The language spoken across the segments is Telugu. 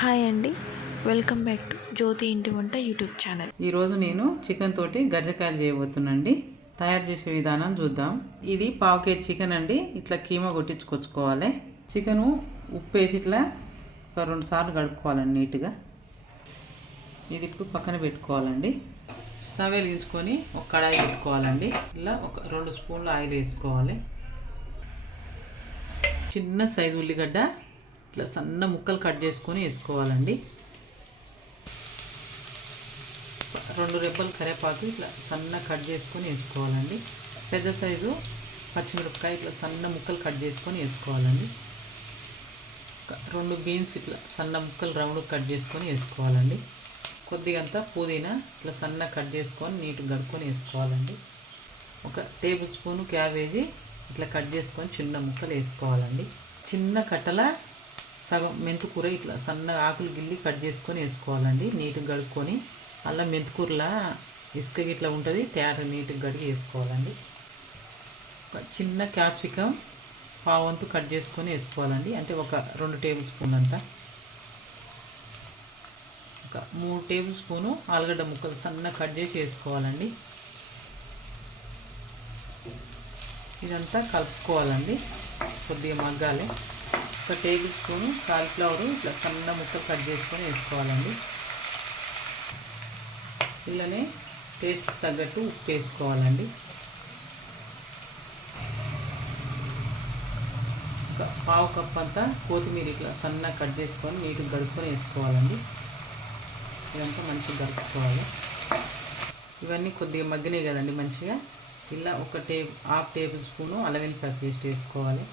హాయ్ అండి. వెల్కమ్ బ్యాక్ టు జ్యోతి ఇంటి వంట యూట్యూబ్ ఛానల్. ఈరోజు నేను చికెన్ తోటి గజ్జకాయలు చేయబోతున్నాండి తయారు చేసే విధానం చూద్దాం. ఇది పావు కేజీ చికెన్ అండి. ఇట్లా కీమా కొట్టించుకొచ్చుకోవాలి. చికెను ఉప్పు వేసి ఇట్లా ఒక రెండు సార్లు కడుక్కోవాలండి నీట్గా. ఇది ఇప్పుడు పక్కన పెట్టుకోవాలండి. స్టవ్ వెలిగించుకొని ఒక కడాయి పెట్టుకోవాలండి. ఇలా ఒక రెండు స్పూన్లు ఆయిల్ వేసుకోవాలి. చిన్న సైజు ఉల్లిగడ్డ ఇట్లా సన్న ముక్కలు కట్ చేసుకొని వేసుకోవాలండి. రెండు రెబ్బలు కరివేపాకు ఇట్లా సన్న కట్ చేసుకొని వేసుకోవాలండి. పెద్ద సైజు పచ్చిమిరపకాయ ఇట్లా సన్న ముక్కలు కట్ చేసుకొని వేసుకోవాలండి. రెండు బీన్స్ ఇట్లా సన్న ముక్కలు రౌండ్ కట్ చేసుకొని వేసుకోవాలండి. కొద్దిగంత పుదీనా ఇట్లా సన్న కట్ చేసుకొని నీట్గా కడుక్కొని వేసుకోవాలండి. ఒక టేబుల్ స్పూన్ క్యాబేజీ ఇట్లా కట్ చేసుకొని చిన్న ముక్కలు వేసుకోవాలండి. చిన్న కట్టల సగం మెంతుకూర ఇట్లా సన్నగా ఆకులు గిల్లి కట్ చేసుకొని వేసుకోవాలండి. నీట్గా కడుక్కొని అలా మెంతుకూరలా ఇసుక ఇట్లా ఉంటుంది తేట నీట్గా కడిగి వేసుకోవాలండి. ఒక చిన్న క్యాప్సికమ్ పావంతు కట్ చేసుకొని వేసుకోవాలండి. అంటే ఒక రెండు టేబుల్ స్పూన్ అంతా. ఒక మూడు టేబుల్ స్పూను ఆలుగడ్డ ముక్కలు సన్న కట్ చేసి వేసుకోవాలండి. ఇదంతా కలుపుకోవాలండి. కొద్దిగా మగ్గాలి. ఒక టేబుల్ స్పూన్ కాలిఫ్లవర్ ఇట్లా సన్న ముక్కలు కట్ చేసుకొని వేసుకోవాలండి. ఇలానే టేస్ట్ తగ్గట్టు ఉప్పు వేసుకోవాలండి. పావు కప్ అంతా కొత్తిమీర ఇట్లా సన్న కట్ చేసుకొని నీట్గా గడుపుకొని వేసుకోవాలండి. ఇదంతా మంచిగా గడుపుకోవాలి ఇవన్నీ కొద్దిగా మగ్గినాయి కదండి మంచిగా. ఇలా ఒక టేబుల్ హాఫ్ టేబుల్ స్పూను అల్లవెల్లిపాయ పేస్ట్ వేసుకోవాలి.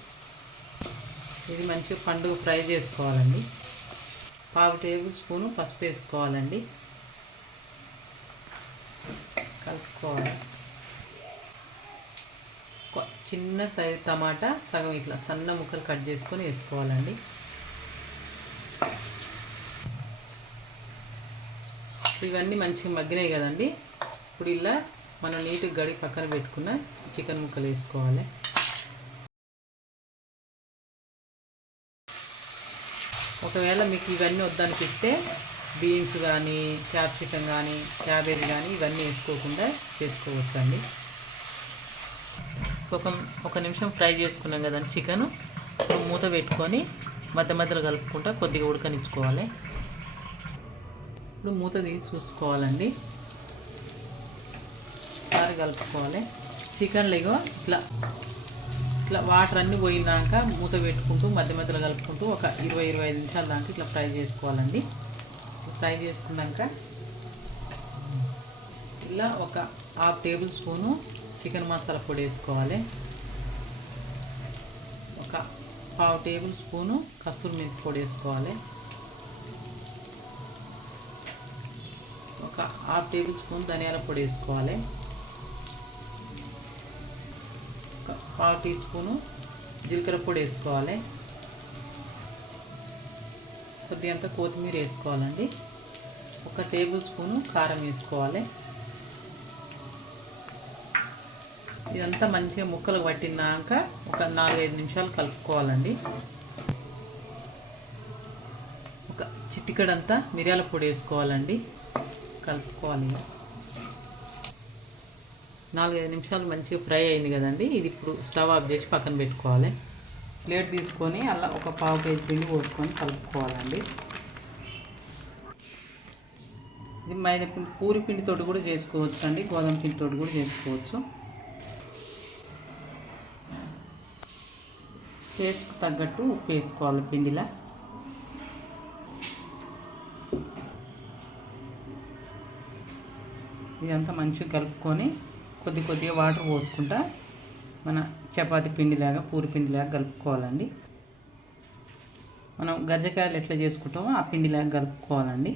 ఇది మంచిగా పండుగ ఫ్రై చేసుకోవాలండి. పావు టేబుల్ స్పూను పసుపు వేసుకోవాలండి. కలుపుకోవాలి. చిన్న సైజు టమాటా సగం ఇట్లా సన్న ముక్కలు కట్ చేసుకొని వేసుకోవాలండి. ఇవన్నీ మంచిగా మగ్గినాయి కదండి. ఇప్పుడు ఇలా మనం నీట్గా గడి పక్కన పెట్టుకున్న చికెన్ ముక్కలు వేసుకోవాలి. ఒకవేళ మీకు ఇవన్నీ వద్దనిపిస్తే బీన్స్ కానీ క్యాప్సికమ్ కానీ క్యాబేజ్ కానీ ఇవన్నీ వేసుకోకుండా చేసుకోవచ్చండి. ఒక ఒక నిమిషం ఫ్రై చేసుకున్నాం కదండి చికెన్ మూత పెట్టుకొని మధ్య మధ్యలో కలుపుకుంటా కొద్దిగా ఉడకనిచ్చుకోవాలి. ఇప్పుడు మూత తీసి చూసుకోవాలండి. ఒకసారి కలుపుకోవాలి. చికెన్లో ఇగో ఇట్లా ఇట్లా వాటర్ అన్నీ పోయినాక మూత పెట్టుకుంటూ మధ్య మధ్యలో కలుపుకుంటూ ఒక ఇరవై ఇరవై ఐదు నిమిషాల దాకా ఇట్లా ఫ్రై చేసుకోవాలండి. ఫ్రై చేసుకున్నాక ఇలా ఒక half tablespoon chicken masala పొడి వేసుకోవాలి. ఒక పావు టేబుల్ స్పూను కస్తూరి మెంతి పొడి వేసుకోవాలి. ఒక హాఫ్ టేబుల్ స్పూన్ ధనియాల పొడి వేసుకోవాలి. పావు టీ స్పూను జీలకర్ర పొడి వేసుకోవాలి. కొద్దిగంత కొత్తిమీర వేసుకోవాలండి. ఒక టేబుల్ స్పూను కారం వేసుకోవాలి. ఇదంతా మంచిగా ముక్కలు పట్టినాక ఒక నాలుగైదు నిమిషాలు కలుపుకోవాలండి. ఒక చిటికడంతా మిరియాల పొడి వేసుకోవాలండి. కలుపుకోవాలి. నాలుగైదు నిమిషాలు మంచిగా ఫ్రై అయింది కదండి. ఇది ఇప్పుడు స్టవ్ ఆఫ్ చేసి పక్కన పెట్టుకోవాలి. ప్లేట్ తీసుకొని అలా ఒక పావు కేజీ పిండి పోసుకొని కలుపుకోవాలండి. ఇది మైదా పిండి పూరి పిండితోటి కూడా చేసుకోవచ్చు అండి గోధుమ పిండితోటి కూడా చేసుకోవచ్చు. టేస్ట్కి తగ్గట్టు ఉప్పు వేసుకోవాలి పిండిలా. ఇదంతా మంచిగా కలుపుకొని కొద్ది కొద్దిగా వాటర్ పోసుకుంటా మన చపాతి పిండిలాగా పూరి పిండిలాగా కలుపుకోవాలండి. మనం గజ్జకాయలు ఎట్లా చేసుకుంటామో ఆ పిండిలాగా కలుపుకోవాలండి.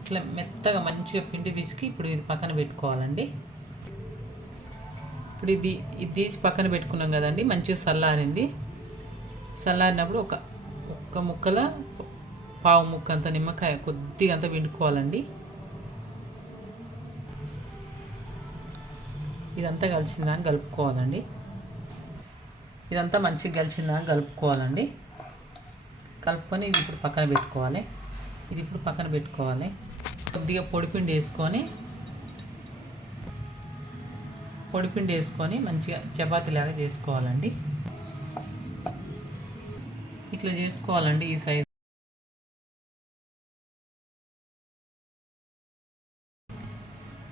ఇట్లా మెత్తగా మంచిగా పిండి పిసికి ఇప్పుడు ఇది పక్కన పెట్టుకోవాలండి. ఇప్పుడు ఇది ఇది తీసి పక్కన పెట్టుకున్నాం కదండి మంచిగా చల్లారింది. చల్లారినప్పుడు ఒక ఒక్క ముక్కల పావు ముక్క అంత నిమ్మకాయ కొద్దిగా అంత పిండుకోవాలండి. ఇదంతా కలిసిందాక కలుపుకోవాలండి. ఇదంతా మంచిగా కలిసిందాక కలుపుకోవాలండి. కలుపుకొని ఇది ఇప్పుడు పక్కన పెట్టుకోవాలి. ఇది ఇప్పుడు పక్కన పెట్టుకోవాలి. కొద్దిగా పొడిపిండి వేసుకొని పొడిపిండి వేసుకొని మంచిగా చపాతీలాగా చేసుకోవాలండి. ఇట్లా చేసుకోవాలండి ఈ సైజ్.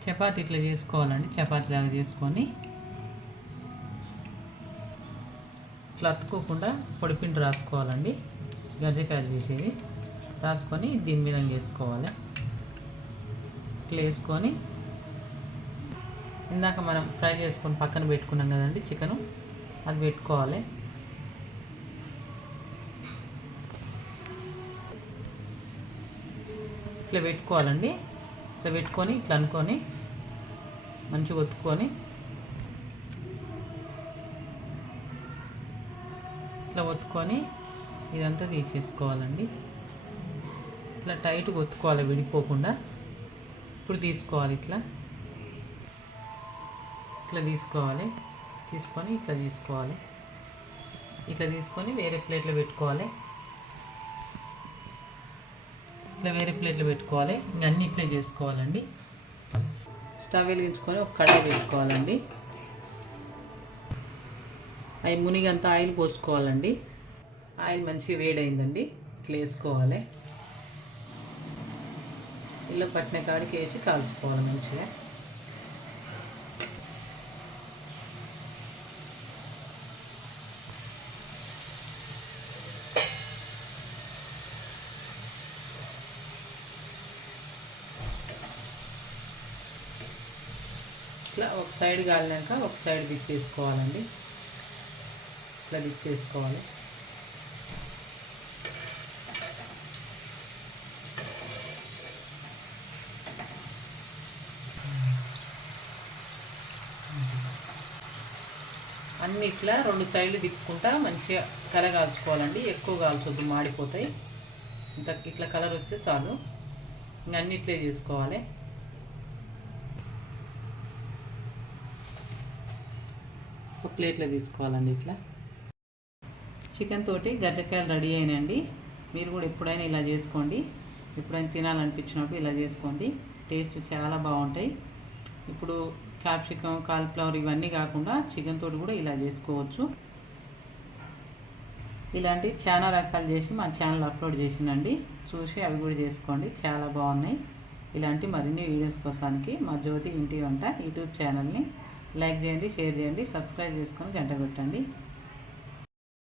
చపాతీ ఇట్లా చేసుకోవాలండి చపాతీ లాగా చేసుకొని. ఇట్లా అతుక్కోకుండా పొడిపిండి రాసుకోవాలండి గజ్జకాయలు చేసేది రాసుకొని దీని మీద వేసుకోవాలి ఇట్లా వేసుకొని ఇందాక మనం ఫ్రై చేసుకొని పక్కన పెట్టుకున్నాం కదండి చికెను అది పెట్టుకోవాలి. ఇట్లా పెట్టుకోవాలండి. ఇట్లా పెట్టుకొని ఇట్లా అనుకొని మంచిగా ఒత్తుకొని ఇట్లా ఒత్తుకొని ఇదంతా తీసేసుకోవాలండి. ఇట్లా టైట్గా ఒత్తుకోవాలి విడిపోకుండా. ఇప్పుడు తీసుకోవాలి ఇట్లా. ఇట్లా తీసుకోవాలి. తీసుకొని ఇట్లా తీసుకోవాలి. ఇట్లా తీసుకొని వేరే ప్లేట్లో పెట్టుకోవాలి. ఇట్లా వేరే ప్లేట్లో పెట్టుకోవాలి. ఇంకా అన్ని ఇట్లే చేసుకోవాలండి. స్టవ్ వెలిగించుకొని ఒక కడాయి పెట్టుకోవాలండి. అవి మునిగంత ఆయిల్ పోసుకోవాలండి. ఆయిల్ మంచిగా వేడైందండి. ఇట్లా వేసుకోవాలి. ఇల్లు పట్టిన కాడికి వేసి కాల్చుకోవాలి మంచిగా. ఇట్లా ఒక సైడ్ కాలినాక ఒక సైడ్ దిప్పేసుకోవాలండి ఇట్లా దిప్పేసుకోవాలి అన్ని ఇట్లా రెండు సైడ్లు తిప్పుకుంటా మంచిగా కల కాల్చుకోవాలండి. ఎక్కువ కాల్చొద్దు మాడిపోతాయి. ఇంత ఇట్లా కలర్ వస్తే చాలు. ఇంక అన్ని ఇట్లే చేసుకోవాలి. ఒక ప్లేట్లో తీసుకోవాలండి ఇట్లా. చికెన్ తోటి గజ్జకాయలు రెడీ అయినండి మీరు కూడా ఎప్పుడైనా ఇలా చేసుకోండి. ఎప్పుడైనా తినాలనిపించినప్పుడు ఇలా చేసుకోండి. టేస్ట్ చాలా బాగుంటాయి. ఇప్పుడు క్యాప్సికమ్ కాలిఫ్లవర్ ఇవన్నీ కాకుండా చికెన్ తోటి కూడా ఇలా చేసుకోవచ్చు. ఇలాంటి చాలా రకాలు చేసి మా ఛానల్ అప్లోడ్ చేసినండి చూసి అవి కూడా చేసుకోండి. చాలా బాగున్నాయి. ఇలాంటి మరిన్ని వీడియోస్ కోసానికి మా జ్యోతి ఇంటి వంట యూట్యూబ్ ఛానల్ని లైక్ చేయండి షేర్ చేయండి సబ్స్క్రైబ్ చేసుకొని గంట పెట్టండి